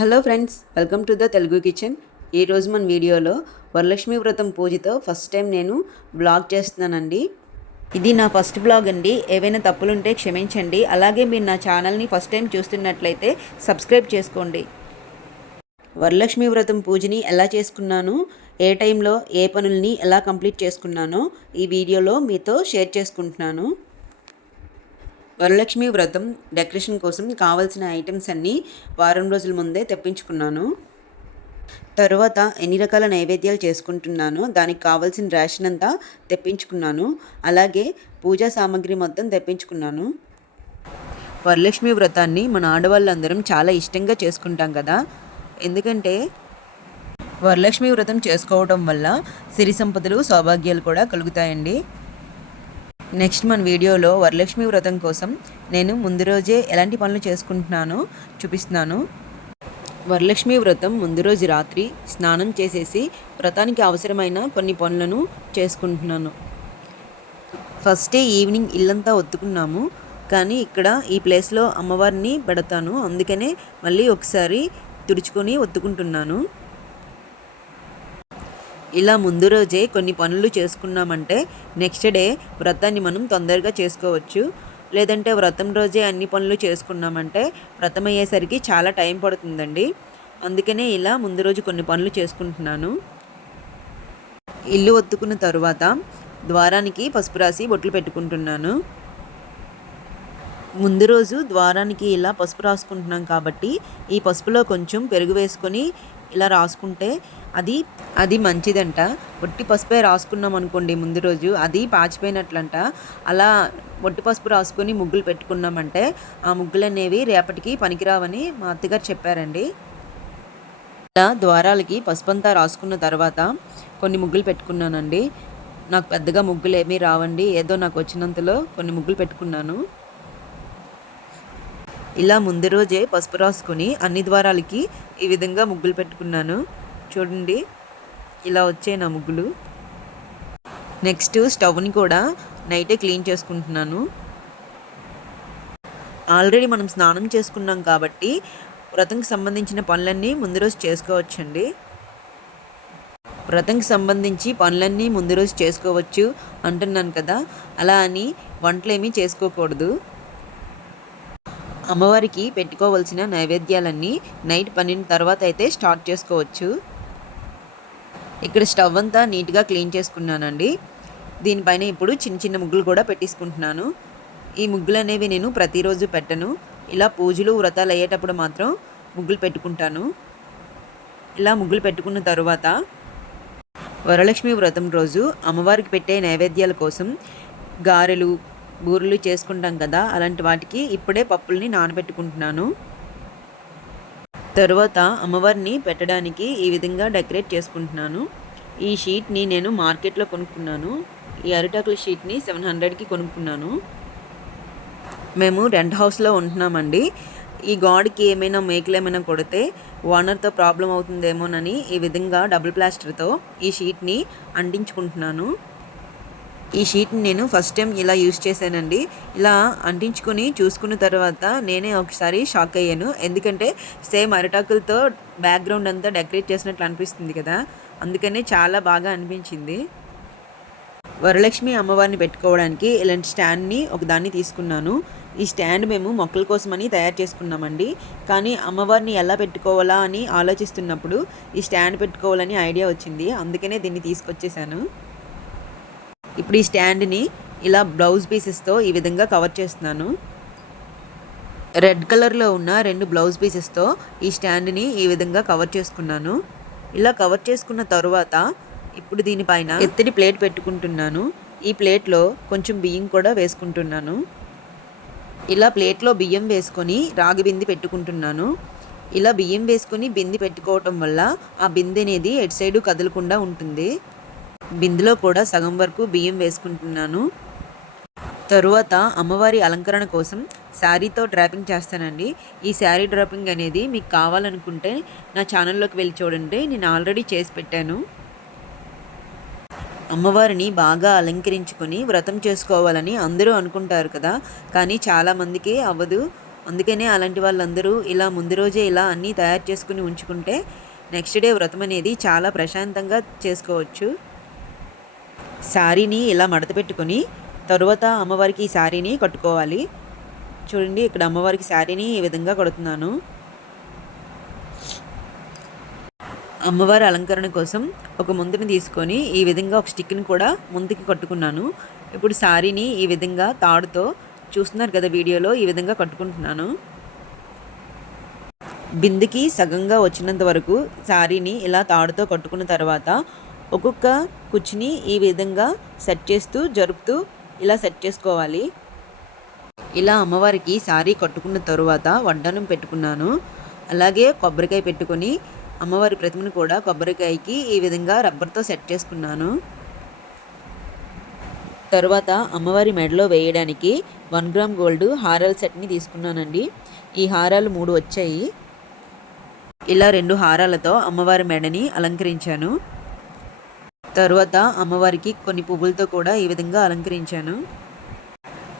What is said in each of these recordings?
Hello friends welcome to the Telugu kitchen. ఈరోజు మన వీడియోలో వరలక్ష్మి వ్రతం పూజతో ఫస్ట్ టైం నేను బ్లాగ్ చేస్తున్నానండి. ఇది నా ఫస్ట్ బ్లాగ్ అండి. ఏవైనా తప్పులుంటే క్షమించండి. అలాగే మీరు నా ఛానల్ని ఫస్ట్ టైం చూస్తున్నట్లయితే సబ్స్క్రైబ్ చేసుకోండి. వరలక్ష్మి వ్రతం పూజని ఎలా చేసుకున్నాను ఏ టైంలో ఏ పనుల్ని ఎలా కంప్లీట్ చేసుకున్నానో ఈ వీడియోలో మీతో షేర్ చేసుకుంటున్నాను. వరలక్ష్మి వ్రతం డెకరేషన్ కోసం కావాల్సిన ఐటమ్స్ అన్నీ వారం రోజుల ముందే తెప్పించుకున్నాను. తరువాత ఎన్ని రకాల నైవేద్యాలు చేసుకుంటున్నానో దానికి కావాల్సిన రేషన్ అంతా తెప్పించుకున్నాను. అలాగే పూజా సామాగ్రి మొత్తం తెప్పించుకున్నాను. వరలక్ష్మి వ్రతాన్ని మన ఆడవాళ్ళందరం చాలా ఇష్టంగా చేసుకుంటాం కదా. ఎందుకంటే వరలక్ష్మి వ్రతం చేసుకోవడం వల్ల సిరి సంపదలు సౌభాగ్యాలు కూడా కలుగుతాయండి. నెక్స్ట్ మన వీడియోలో వరలక్ష్మి వ్రతం కోసం నేను ముందు రోజే ఎలాంటి పనులు చేసుకుంటున్నానో చూపిస్తున్నాను. వరలక్ష్మి వ్రతం ముందు రోజు రాత్రి స్నానం చేసేసి వ్రతానికి అవసరమైన కొన్ని పనులను చేసుకుంటున్నాను. ఫస్ట్ డే ఈవినింగ్ ఇల్లంతా ఒత్తుకున్నాము. కానీ ఇక్కడ ఈ ప్లేస్లో అమ్మవారిని పెడతాను. అందుకనే మళ్ళీ ఒకసారి తుడుచుకొని ఒత్తుకుంటున్నాను. ఇలా ముందు రోజే కొన్ని పనులు చేసుకున్నామంటే నెక్స్ట్ డే వ్రతాన్ని మనం తొందరగా చేసుకోవచ్చు. లేదంటే వ్రతం రోజే అన్ని పనులు చేసుకున్నామంటే వ్రతం అయ్యేసరికి చాలా టైం పడుతుందండి. అందుకనే ఇలా ముందు రోజు కొన్ని పనులు చేసుకుంటున్నాను. ఇల్లు ఒత్తుకున్న తరువాత ద్వారానికి పసుపు రాసి బొట్లు పెట్టుకుంటున్నాను. ముందు రోజు ద్వారానికి ఇలా పసుపు రాసుకుంటున్నాం కాబట్టి ఈ పసుపులో కొంచెం పెరుగు వేసుకొని ఇలా రాసుకుంటే అది అది మంచిదంట. ఒట్టి పసుపే రాసుకున్నాం అనుకోండి ముందు రోజు అది పాచిపోయినట్లంట. అలా ఒట్టి పసుపు రాసుకొని ముగ్గులు పెట్టుకున్నామంటే ఆ ముగ్గులు అనేవి రేపటికి పనికిరావని మా అత్తగారు చెప్పారండి. ఇలా ద్వారాలకి పసుపు అంతా రాసుకున్న తర్వాత కొన్ని ముగ్గులు పెట్టుకున్నానండి. నాకు పెద్దగా ముగ్గులు ఏమీ రావండి. ఏదో నాకు వచ్చినంతలో కొన్ని ముగ్గులు పెట్టుకున్నాను. ఇలా ముందు రోజే పసుపు రాసుకొని అన్ని ద్వారాలకి ఈ విధంగా ముగ్గులు పెట్టుకున్నాను. చూడండి ఇలా వచ్చాయి నా ముగ్గులు. నెక్స్ట్ స్టవ్ని కూడా నైటే క్లీన్ చేసుకుంటున్నాను. ఆల్రెడీ మనం స్నానం చేసుకున్నాం కాబట్టి వ్రతంకి సంబంధించిన పనులన్నీ ముందు రోజు చేసుకోవచ్చండి. వ్రతంకి సంబంధించి పనులన్నీ ముందు రోజు చేసుకోవచ్చు అంటున్నాను కదా. అలా అని వంటలేమీ చేసుకోకూడదు. అమ్మవారికి పెట్టుకోవలసిన నైవేద్యాలన్నీ నైట్ పన్నెండు తర్వాత అయితే స్టార్ట్ చేసుకోవచ్చు. ఇక్కడ స్టవ్ అంతా నీట్గా క్లీన్ చేసుకున్నానండి. దీనిపైన ఇప్పుడు చిన్న చిన్న ముగ్గులు కూడా పెట్టేసుకుంటున్నాను. ఈ ముగ్గులు అనేవి నేను ప్రతిరోజు పెట్టను. ఇలా పూజలు వ్రతాలు అయ్యేటప్పుడు మాత్రం ముగ్గులు పెట్టుకుంటాను. ఇలా ముగ్గులు పెట్టుకున్న తరువాత వరలక్ష్మి వ్రతం రోజు అమ్మవారికి పెట్టే నైవేద్యాల కోసం గారెలు బూరెలు చేసుకుంటాం కదా అలాంటి వాటికి ఇప్పుడే పప్పుల్ని నానబెట్టుకుంటున్నాను. తరువాత అమ్మవారిని పెట్టడానికి ఈ విధంగా డెకరేట్ చేసుకుంటున్నాను. ఈ షీట్ని నేను మార్కెట్లో కొనుక్కున్నాను. ఈ అరిటాకుల షీట్ని సెవెన్ హండ్రెడ్కి కొనుక్కున్నాను. మేము రెంట్ హౌస్లో ఉంటున్నామండి. ఈ గాడ్కి ఏమైనా మేకలు ఏమైనా కొడితే ఓనర్తో ప్రాబ్లం అవుతుందేమోనని ఈ విధంగా డబుల్ ప్లాస్టర్తో ఈ షీట్ని అంటించుకుంటున్నాను. ఈ షీట్ని నేను ఫస్ట్ టైం ఇలా యూస్ చేశానండి. ఇలా అంటించుకొని చూసుకున్న తర్వాత నేనే ఒకసారి షాక్ అయ్యాను. ఎందుకంటే సేమ్ అరిటాకులతో బ్యాక్గ్రౌండ్ అంతా డెకరేట్ చేసినట్లు అనిపిస్తుంది కదా. అందుకనే చాలా బాగా అనిపించింది. వరలక్ష్మి అమ్మవారిని పెట్టుకోవడానికి ఇలాంటి స్టాండ్ని ఒకదాన్ని తీసుకున్నాను. ఈ స్టాండ్ మేము మొక్కల కోసమని తయారు చేసుకున్నామండి. కానీ అమ్మవారిని ఎలా పెట్టుకోవాలా అని ఆలోచిస్తున్నప్పుడు ఈ స్టాండ్ పెట్టుకోవాలని ఐడియా వచ్చింది. అందుకనే దీన్ని తీసుకొచ్చేసాను. ఇప్పుడు ఈ స్టాండ్ని ఇలా బ్లౌజ్ పీసెస్తో ఈ విధంగా కవర్ చేస్తున్నాను. రెడ్ కలర్లో ఉన్న రెండు బ్లౌజ్ పీసెస్తో ఈ స్టాండ్ని ఈ విధంగా కవర్ చేసుకున్నాను. ఇలా కవర్ చేసుకున్న తరువాత ఇప్పుడు దీనిపైన ఎత్తిడి ప్లేట్ పెట్టుకుంటున్నాను. ఈ ప్లేట్లో కొంచెం బియ్యం కూడా వేసుకుంటున్నాను. ఇలా ప్లేట్లో బియ్యం వేసుకొని రాగి బింది పెట్టుకుంటున్నాను. ఇలా బియ్యం వేసుకొని బింది పెట్టుకోవటం వల్ల ఆ బిందె అనేది ఎటు సైడు కదలకుండా ఉంటుంది. బిందులో కూడా సగం వరకు బియ్యం వేసుకుంటున్నాను. తరువాత అమ్మవారి అలంకరణ కోసం శారీతో డ్రాపింగ్ చేస్తానండి. ఈ శారీ డ్రాపింగ్ అనేది మీకు కావాలనుకుంటే నా ఛానల్లోకి వెళ్ళి చూడండి. నేను ఆల్రెడీ చేసి పెట్టాను. అమ్మవారిని బాగా అలంకరించుకొని వ్రతం చేసుకోవాలని అందరూ అనుకుంటారు కదా. కానీ చాలామందికి అవ్వదు. అందుకనే అలాంటి వాళ్ళందరూ ఇలా ముందు రోజే ఇలా అన్నీ తయారు చేసుకుని ఉంచుకుంటే నెక్స్ట్ డే వ్రతం అనేది చాలా ప్రశాంతంగా చేసుకోవచ్చు. శారీని ఇలా మడత పెట్టుకొని తరువాత అమ్మవారికి ఈ శారీని కట్టుకోవాలి. చూడండి ఇక్కడ అమ్మవారికి శారీని ఈ విధంగా కడుతున్నాను. అమ్మవారి అలంకరణ కోసం ఒక ముందుని తీసుకొని ఈ విధంగా ఒక స్టిక్ని కూడా ముందుకి కట్టుకున్నాను. ఇప్పుడు శారీని ఈ విధంగా తాడుతో చూస్తున్నారు కదా వీడియోలో ఈ విధంగా కట్టుకుంటున్నాను. బిందికి సగంగా వచ్చినంత వరకు శారీని ఇలా తాడుతో కట్టుకున్న తర్వాత ఒక్కొక్క కుచ్చిని ఈ విధంగా సెట్ చేస్తూ జరుపుతూ ఇలా సెట్ చేసుకోవాలి. ఇలా అమ్మవారికి శారీ కట్టుకున్న తరువాత వడ్డానం పెట్టుకున్నాను. అలాగే కొబ్బరికాయ పెట్టుకొని అమ్మవారి ప్రతిమను కూడా కొబ్బరికాయకి ఈ విధంగా రబ్బర్తో సెట్ చేసుకున్నాను. తర్వాత అమ్మవారి మెడలో వేయడానికి వన్ గ్రామ్ గోల్డ్ హారాల సెట్ని తీసుకున్నానండి. ఈ హారాలు మూడు వచ్చాయి. ఇలా రెండు హారాలతో అమ్మవారి మెడని అలంకరించాను. తరువాత అమ్మవారికి కొన్ని పువ్వులతో కూడా ఈ విధంగా అలంకరించాను.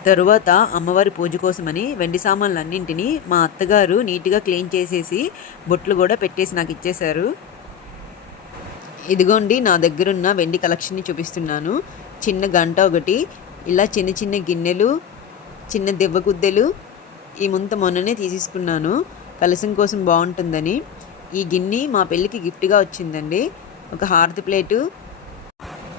తరువాత అమ్మవారి పూజ కోసమని వెండి సామాన్లన్నింటినీ మా అత్తగారు నీట్గా క్లీన్ చేసేసి బొట్లు కూడా పెట్టేసి నాకు ఇచ్చేశారు. ఇదిగోండి నా దగ్గరున్న వెండి కలెక్షన్ని చూపిస్తున్నాను. చిన్న గంట ఒకటి ఇలా చిన్న చిన్న గిన్నెలు చిన్న దెవ్వగుద్దెలు ఈ ముంత మొన్ననే తీసేసుకున్నాను. కలసం కోసం బాగుంటుందని. ఈ గిన్నె మా పెళ్ళికి గిఫ్ట్గా వచ్చిందండి. ఒక హారతి ప్లేటు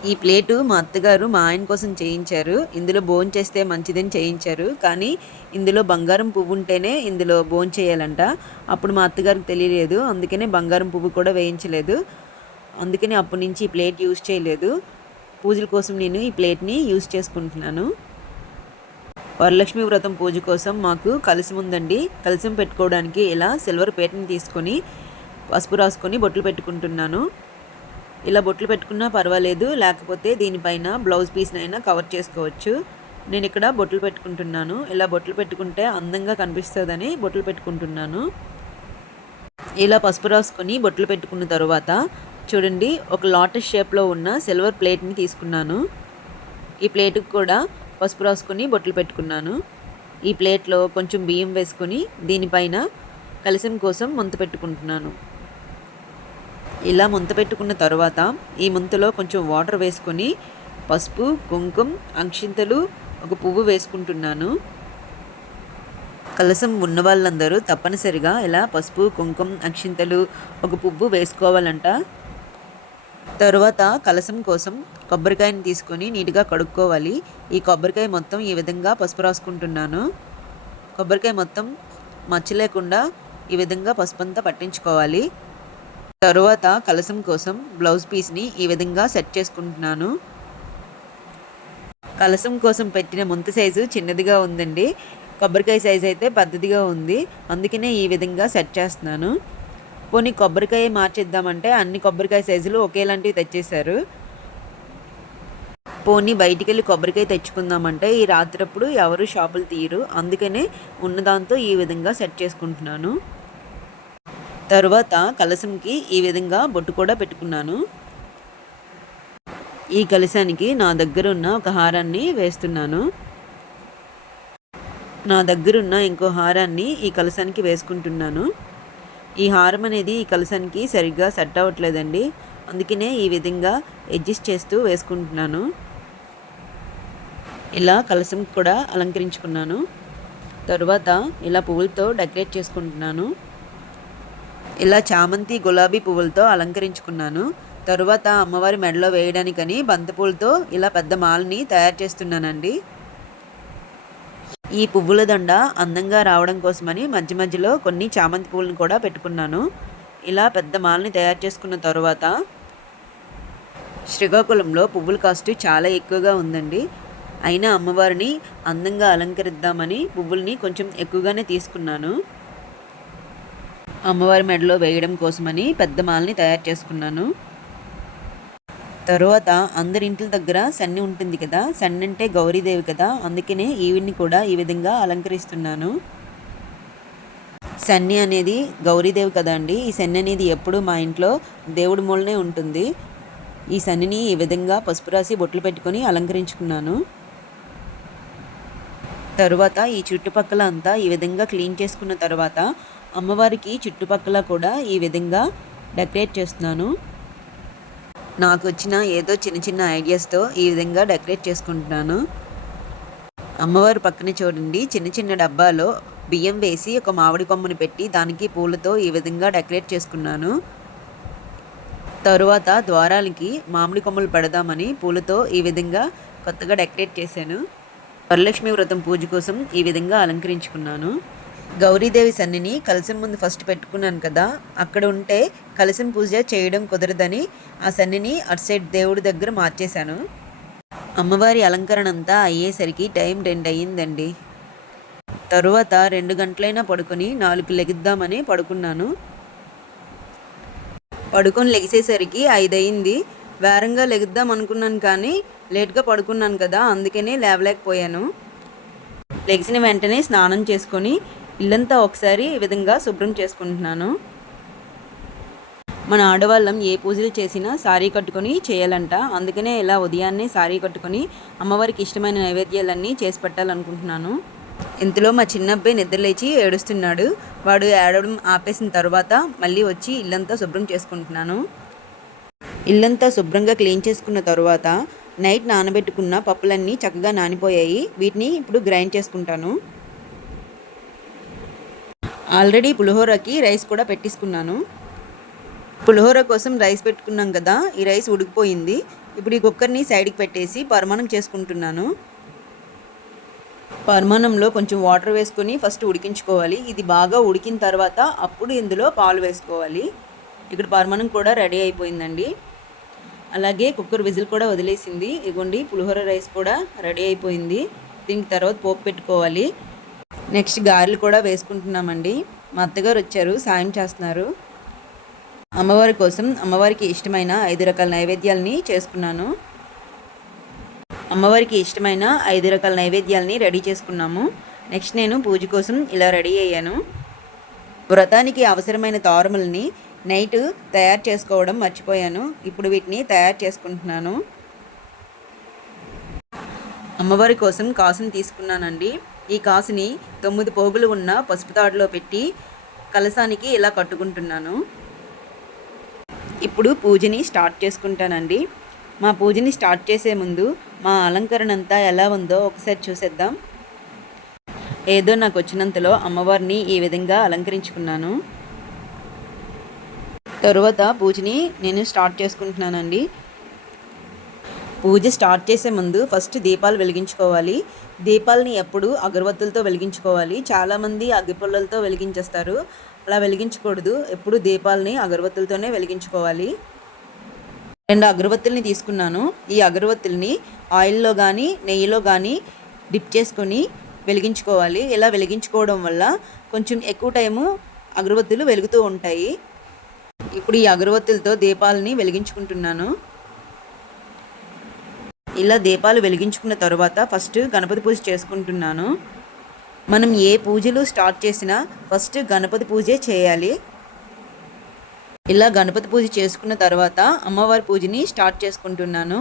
ఈ ప్లేటు మా అత్తగారు మా ఆయన కోసం చేయించారు. ఇందులో బోన్ చేస్తే మంచిదని చేయించారు. కానీ ఇందులో బంగారం పువ్వు ఉంటేనే ఇందులో బోన్ చేయాలంట. అప్పుడు మా అత్తగారికి తెలియలేదు. అందుకనే బంగారం పువ్వు కూడా వేయించలేదు. అందుకని అప్పటి నుంచి ఈ ప్లేట్ యూజ్ చేయలేదు. పూజల కోసం నేను ఈ ప్లేట్ని యూజ్ చేసుకుంటున్నాను. వరలక్ష్మి వ్రతం పూజ కోసం మాకు కలిసి ఉందండి. కలిసం పెట్టుకోవడానికి ఇలా సిల్వర్ ప్లేట్ని తీసుకొని పసుపు రాసుకొని బొట్లు పెట్టుకుంటున్నాను. ఇలా బొట్లు పెట్టుకున్నా పర్వాలేదు లేకపోతే దీనిపైన బ్లౌజ్ పీస్నైనా కవర్ చేసుకోవచ్చు. నేను ఇక్కడ బొట్లు పెట్టుకుంటున్నాను. ఇలా బొట్లు పెట్టుకుంటే అందంగా కనిపిస్తుందని బొట్లు పెట్టుకుంటున్నాను. ఇలా పసుపు రాసుకొని బొట్లు పెట్టుకున్న తర్వాత చూడండి ఒక లోటస్ షేప్లో ఉన్న సిల్వర్ ప్లేట్ని తీసుకున్నాను. ఈ ప్లేట్కి కూడా పసుపు రాసుకొని బొట్లు పెట్టుకున్నాను. ఈ ప్లేట్లో కొంచెం బియ్యం వేసుకొని దీనిపైన కలిసం కోసం ముంత పెట్టుకుంటున్నాను. ఇలా ముంత పెట్టుకున్న తర్వాత ఈ ముంతలో కొంచెం వాటర్ వేసుకొని పసుపు కుంకుమ అంక్షింతలు ఒక పువ్వు వేసుకుంటున్నాను. కలసం ఉన్న వాళ్ళందరూ తప్పనిసరిగా ఇలా పసుపు కుంకుమ అక్షింతలు ఒక పువ్వు వేసుకోవాలంట. తరువాత కలసం కోసం కొబ్బరికాయని తీసుకొని నీట్గా కడుక్కోవాలి. ఈ కొబ్బరికాయ మొత్తం ఈ విధంగా పసుపు రాసుకుంటున్నాను. కొబ్బరికాయ మొత్తం మచ్చ లేకుండా ఈ విధంగా పసుపు అంతా పట్టించుకోవాలి. తరువాత కలసం కోసం బ్లౌజ్ పీస్ని ఈ విధంగా సెట్ చేసుకుంటున్నాను. కలసం కోసం పెట్టిన ముంత సైజు చిన్నదిగా ఉందండి. కొబ్బరికాయ సైజు అయితే పెద్దదిగా ఉంది. అందుకనే ఈ విధంగా సెట్ చేస్తున్నాను. పోనీ కొబ్బరికాయ మార్చేద్దామంటే అన్ని కొబ్బరికాయ సైజులు ఒకేలాంటివి తెచ్చేశారు. పోనీ బయటికి వెళ్ళి కొబ్బరికాయ తెచ్చుకుందామంటే ఈ రాత్రప్పుడు ఎవరు షాపులు తీయరు. అందుకనే ఉన్నదాంతో ఈ విధంగా సెట్ చేసుకుంటున్నాను. తరువాత కలశంకి ఈ విధంగా బొట్టు కూడా పెట్టుకున్నాను. ఈ కలశానికి నా దగ్గర ఉన్న ఒక హారాన్ని వేస్తున్నాను. నా దగ్గరున్న ఇంకో హారాన్ని ఈ కలశానికి వేసుకుంటున్నాను. ఈ హారం అనేది ఈ కలశానికి సరిగ్గా సెట్ అవ్వట్లేదండి. అందుకనే ఈ విధంగా అడ్జస్ట్ చేస్తూ వేసుకుంటున్నాను. ఇలా కలశం కూడా అలంకరించుకున్నాను. తరువాత ఇలా పువ్వులతో డెకరేట్ చేసుకుంటున్నాను. ఇలా చామంతి గులాబీ పువ్వులతో అలంకరించుకున్నాను. తరువాత అమ్మవారి మెడలో వేయడానికని బంతిపూలతో ఇలా పెద్ద మాలని తయారు చేస్తున్నానండి. ఈ పువ్వుల దండ అందంగా రావడం కోసమని మధ్య మధ్యలో కొన్ని చామంతి పువ్వులను కూడా పెట్టుకున్నాను. ఇలా పెద్ద మాలని తయారు చేసుకున్న తర్వాత శ్రీకాకుళంలో పువ్వుల కాస్ట్ చాలా ఎక్కువగా ఉందండి. అయినా అమ్మవారిని అందంగా అలంకరిద్దామని పువ్వుల్ని కొంచెం ఎక్కువగానే తీసుకున్నాను. అమ్మవారి మెడలో వేయడం కోసమని పెద్ద మాలని తయారు చేసుకున్నాను. తరువాత అందరి ఇంటి దగ్గర సన్ని ఉంటుంది కదా సన్ని అంటే గౌరీదేవి కదా అందుకనే ఈవిడ్ని కూడా ఈ విధంగా అలంకరిస్తున్నాను. సన్ని అనేది గౌరీదేవి కదా అండి. ఈ సన్ని అనేది ఎప్పుడు మా ఇంట్లో దేవుడి మూలనే ఉంటుంది. ఈ సన్నిని ఈ విధంగా పసుపు రాసి బొట్లు పెట్టుకొని అలంకరించుకున్నాను. తరువాత ఈ చుట్టుపక్కల అంతా ఈ విధంగా క్లీన్ చేసుకున్న తర్వాత అమ్మవారికి చుట్టుపక్కల కూడా ఈ విధంగా డెకరేట్ చేస్తున్నాను. నాకు వచ్చిన ఏదో చిన్న చిన్న ఐడియాస్తో ఈ విధంగా డెకరేట్ చేసుకుంటున్నాను. అమ్మవారు పక్కనే చూడండి చిన్న చిన్న డబ్బాలో బియ్యం వేసి ఒక మామిడి కొమ్మని పెట్టి దానికి పూలతో ఈ విధంగా డెకరేట్ చేసుకున్నాను. తరువాత ద్వారాలకి మామిడి కొమ్మలు పెడదామని పూలతో ఈ విధంగా కొత్తగా డెకరేట్ చేశాను. వరలక్ష్మి వ్రతం పూజ కోసం ఈ విధంగా అలంకరించుకున్నాను. గౌరీదేవి సన్నిని కలశం ముందు ఫస్ట్ పెట్టుకున్నాను కదా అక్కడ ఉంటే కలశం పూజ చేయడం కుదరదని ఆ సన్నిని అటు సైడ్ దేవుడి దగ్గర మార్చేశాను. అమ్మవారి అలంకరణ అంతా అయ్యేసరికి టైం రెండు అయ్యిందండి తరువాత రెండు గంటలైనా పడుకొని నాలుగు లెగిద్దామని పడుకున్నాను. పడుకొని లెగిసేసరికి ఐదు అయింది వేరంగా లెగిద్దాం అనుకున్నాను కానీ లేట్గా పడుకున్నాను కదా అందుకనే లేవలేకపోయాను. లెగిసిన వెంటనే స్నానం చేసుకొని ఇల్లంతా ఒకసారి ఈ విధంగా శుభ్రం చేసుకుంటున్నాను. మన ఆడవాళ్ళం ఏ పూజలు చేసినా సారీ కట్టుకొని చేయాలంట. అందుకనే ఇలా ఉదయాన్నే సారీ కట్టుకొని అమ్మవారికి ఇష్టమైన నైవేద్యాలన్నీ చేసి పెట్టాలనుకుంటున్నాను. ఇంతలో మా చిన్నబ్బాయి నిద్రలేచి ఏడుస్తున్నాడు. వాడు ఏడవడం ఆపేసిన తర్వాత మళ్ళీ వచ్చి ఇల్లంతా శుభ్రం చేసుకుంటున్నాను. ఇల్లంతా శుభ్రంగా క్లీన్ చేసుకున్న తర్వాత నైట్ నానబెట్టుకున్న పప్పులన్నీ చక్కగా నానిపోయాయి. వీటిని ఇప్పుడు గ్రైండ్ చేసుకుంటాను. ఆల్రెడీ పులిహోరకి రైస్ కూడా పెట్టేసుకున్నాను. పులిహోర కోసం రైస్ పెట్టుకున్నాం కదా ఈ రైస్ ఉడికిపోయింది. ఇప్పుడు ఈ కుక్కర్ని సైడ్కి పెట్టేసి పరమాణం చేసుకుంటున్నాను. పరమాణంలో కొంచెం వాటర్ వేసుకొని ఫస్ట్ ఉడికించుకోవాలి. ఇది బాగా ఉడికిన తర్వాత అప్పుడు ఇందులో పాలు వేసుకోవాలి. ఇక్కడ పరమాణం కూడా రెడీ అయిపోయిందండి. అలాగే కుక్కర్ విజిల్ కూడా వదిలేసింది. ఇదిగోండి పులిహోర రైస్ కూడా రెడీ అయిపోయింది. దీనికి తర్వాత పోపు పెట్టుకోవాలి. నెక్స్ట్ గారెలు కూడా వేసుకుంటున్నామండి. మా అత్తగారు వచ్చారు సాయం చేస్తున్నారు. అమ్మవారి కోసం అమ్మవారికి ఇష్టమైన ఐదు రకాల నైవేద్యాలని చేసుకున్నాను. అమ్మవారికి ఇష్టమైన ఐదు రకాల నైవేద్యాలని రెడీ చేసుకున్నాము. నెక్స్ట్ నేను పూజ కోసం ఇలా రెడీ అయ్యాను. వ్రతానికి అవసరమైన తారుమల్ని నైట్ తయారు చేసుకోవడం మర్చిపోయాను. ఇప్పుడు వీటిని తయారు చేసుకుంటున్నాను. అమ్మవారి కోసం కాసుని తీసుకున్నానండి. ఈ కాసుని తొమ్మిది పోగులు ఉన్న పసుపు తాడులో పెట్టి కలసానికి ఇలా కట్టుకుంటున్నాను. ఇప్పుడు పూజని స్టార్ట్ చేసుకుంటానండి. మా పూజని స్టార్ట్ చేసే ముందు మా అలంకరణ అంతా ఎలా ఉందో ఒకసారి చూసేద్దాం. ఏదో నాకు వచ్చినంతలో అమ్మవారిని ఈ విధంగా అలంకరించుకున్నాను. తరువాత పూజని నేను స్టార్ట్ చేసుకుంటున్నానండి. పూజ స్టార్ట్ చేసే ముందు ఫస్ట్ దీపాలు వెలిగించుకోవాలి. దీపాలని ఎప్పుడు అగరబత్తులతో వెలిగించుకోవాలి. చాలామంది అగ్గిపుల్లలతో వెలిగించేస్తారు. అలా వెలిగించకూడదు. ఎప్పుడు దీపాలని అగరబత్తులతోనే వెలిగించుకోవాలి. రెండు అగరబత్తుల్ని తీసుకున్నాను. ఈ అగరబత్తుల్ని ఆయిల్లో కానీ నెయ్యిలో కానీ డిప్ చేసుకొని వెలిగించుకోవాలి. ఇలా వెలిగించుకోవడం వల్ల కొంచెం ఎక్కువ టైము అగరబత్తులు వెలుగుతూ ఉంటాయి. ఇప్పుడు ఈ అగరబత్తులతో దీపాలని వెలిగించుకుంటున్నాను. ఇలా దీపాలు వెలిగించుకున్న తర్వాత ఫస్ట్ గణపతి పూజ చేసుకుంటున్నాను. మనం ఏ పూజలు స్టార్ట్ చేసినా ఫస్ట్ గణపతి పూజే చేయాలి. ఇలా గణపతి పూజ చేసుకున్న తర్వాత అమ్మవారి పూజని స్టార్ట్ చేసుకుంటున్నాను.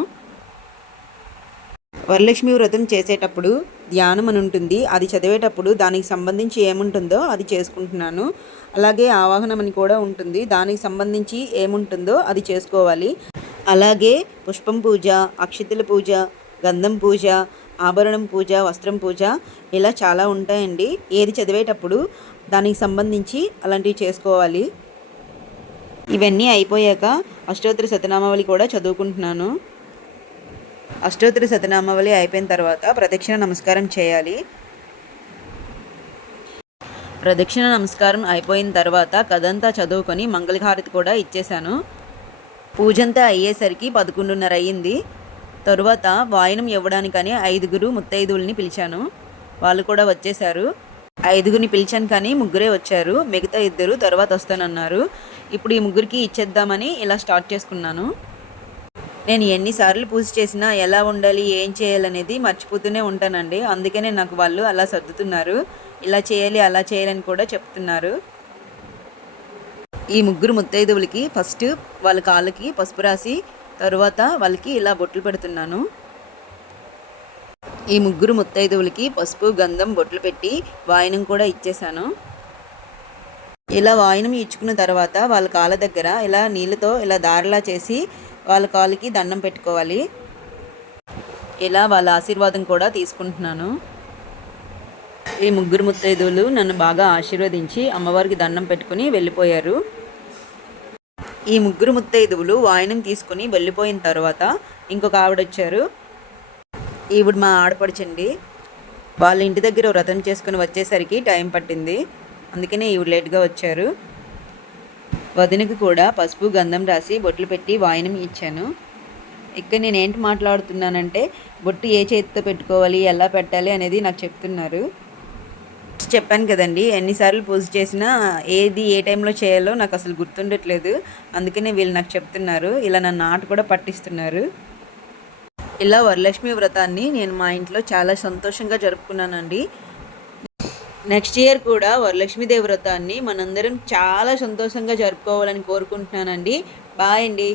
వరలక్ష్మి వ్రతం చేసేటప్పుడు ధ్యానం అని ఉంటుంది. అది చదివేటప్పుడు దానికి సంబంధించి ఏముంటుందో అది చేసుకుంటున్నాను. అలాగే ఆవాహనం అని కూడా ఉంటుంది. దానికి సంబంధించి ఏముంటుందో అది చేసుకోవాలి. అలాగే పుష్పం పూజ అక్షతుల పూజ గంధం పూజ ఆభరణం పూజ వస్త్రం పూజ ఇలా చాలా ఉంటాయండి. ఏది చదివేటప్పుడు దానికి సంబంధించి అలాంటివి చేసుకోవాలి. ఇవన్నీ అయిపోయాక అష్టోత్తర శతనామావళి కూడా చదువుకుంటున్నాను. అష్టోత్తర శతనామావళి అయిపోయిన తర్వాత ప్రదక్షిణ నమస్కారం చేయాలి. ప్రదక్షిణ నమస్కారం అయిపోయిన తర్వాత కథంతా చదువుకొని మంగళహారతి కూడా ఇచ్చేశాను. పూజంతా అయ్యేసరికి పదకొండున్నర అయ్యింది తరువాత వాయనం ఇవ్వడానికని ఐదుగురు ముత్తైదువుల్ని పిలిచాను. వాళ్ళు కూడా వచ్చేసారు ఐదుగురిని పిలిచాను కానీ ముగ్గురే వచ్చారు. మిగతా ఇద్దరు తర్వాత వస్తానన్నారు. ఇప్పుడు ఈ ముగ్గురికి ఇచ్చేద్దామని ఇలా స్టార్ట్ చేసుకున్నాను. నేను ఎన్నిసార్లు పూజ చేసినా ఎలా ఉండాలి ఏం చేయాలనేది మర్చిపోతూనే ఉంటానండి. అందుకనే నాకు వాళ్ళు అలా సర్దుతున్నారు. ఇలా చేయాలి అలా చేయాలని కూడా చెప్తున్నారు. ఈ ముగ్గురు ముత్తైదువులకి ఫస్ట్ వాళ్ళ కాళ్ళకి పసుపు రాసి తరువాత వాళ్ళకి ఇలా బొట్లు పెడుతున్నాను. ఈ ముగ్గురు ముత్తైదువులకి పసుపు గంధం బొట్లు పెట్టి వాయనం కూడా ఇచ్చేసాను ఇలా వాయనం ఇచ్చుకున్న తర్వాత వాళ్ళ కాళ్ళ దగ్గర ఇలా నీళ్ళతో ఇలా దారిలా చేసి వాళ్ళ కాళ్ళకి దండం పెట్టుకోవాలి. ఇలా వాళ్ళ ఆశీర్వాదం కూడా తీసుకుంటున్నాను. ఈ ముగ్గురు ముత్తైదువులు నన్ను బాగా ఆశీర్వదించి అమ్మవారికి దండం పెట్టుకుని వెళ్ళిపోయారు. ఈ ముగ్గురు ముత్తైదువులు వాయనం తీసుకుని వెళ్ళిపోయిన తర్వాత ఇంకొక ఆవిడ వచ్చారు ఈవిడ మా ఆడపడుచండి. వాళ్ళ ఇంటి దగ్గర వ్రతం చేసుకుని వచ్చేసరికి టైం పట్టింది. అందుకనే ఈవిడ లేట్గా వచ్చారు. వదినకు కూడా పసుపు గంధం రాసి బొట్లు పెట్టి వాయనం ఇచ్చాను. ఇక్కడ నేను ఏంటి మాట్లాడుతున్నానంటే బొట్టు ఏ చేతితో పెట్టుకోవాలి ఎలా పెట్టాలి అనేది నాకు చెప్తున్నారు. చెప్పాను కదండి ఎన్నిసార్లు పూజ చేసినా ఏది ఏ టైంలో చేయాలో నాకు అసలు గుర్తుండట్లేదు. అందుకనే వీళ్ళు నాకు చెప్తున్నారు ఇలా నన్ను ఆట కూడా పట్టిస్తున్నారు. ఇలా వరలక్ష్మి వ్రతాన్ని నేను మా ఇంట్లో చాలా సంతోషంగా జరుపుకున్నానండి. నెక్స్ట్ ఇయర్ కూడా వరలక్ష్మీదేవి వ్రతాన్ని మనందరం చాలా సంతోషంగా జరుపుకోవాలని కోరుకుంటున్నానండి. బాయ్ అండి.